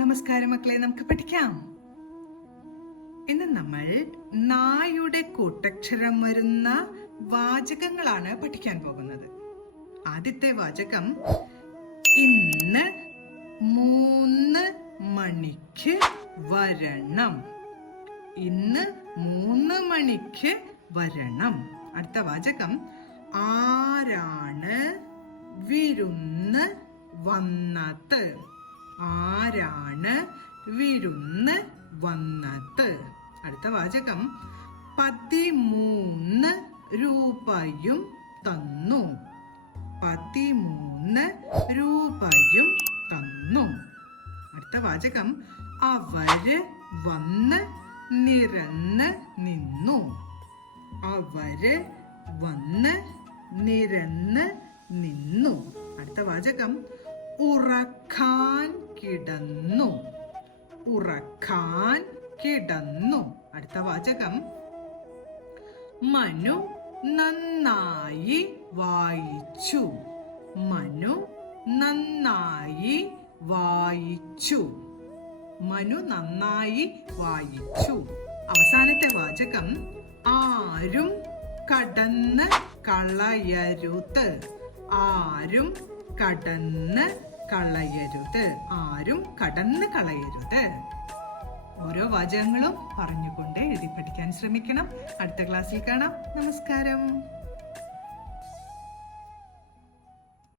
നമസ്കാരം മക്കളെ, നമുക്ക് പഠിക്കാം. ഇന്ന് നമ്മൾ നായുടെ കൂട്ടക്ഷരം വരുന്ന വാചകങ്ങളാണ് പഠിക്കാൻ പോകുന്നത്. ആദ്യത്തെ വാചകം, ഇന്ന് 3 മണിക്ക് വരണം. ഇന്ന് 3 മണിക്ക് വരണം. അടുത്ത വാചകം, ആരാണ് വിരുന്ന് വന്നത്? ആരാണ് വിരുന്ന് വന്നത്? അടുത്ത വാചകം, 13 രൂപയും തന്നു. 13 രൂപയും തന്നു. അടുത്ത വാചകം, അവര് വന്ന് നിരന്ന് നിന്നു. അവര് വന്ന് നിരന്ന് നിന്നു. അടുത്ത വാചകം, ഉറക്കാൻ കിടന്നു. ഉറക്കാൻ കിടന്നു. അടുത്ത വാചകം, മനു നന്നായി വായിച്ചു. മനു നന്നായി വായിച്ചു. മനു നന്നായി വായിച്ചു. അവസാനത്തെ വാചകം, ആരും കടന്ന് കളയരുത്. ആരും കടന്ന് കളയരുത്. ആരും കടന്ന് കളയരുത്. ഓരോ വാചകങ്ങളും പറഞ്ഞുകൊണ്ട് എഴുതി പഠിക്കാൻ ശ്രമിക്കണം. അടുത്ത ക്ലാസ്സിൽ കാണാം. നമസ്കാരം.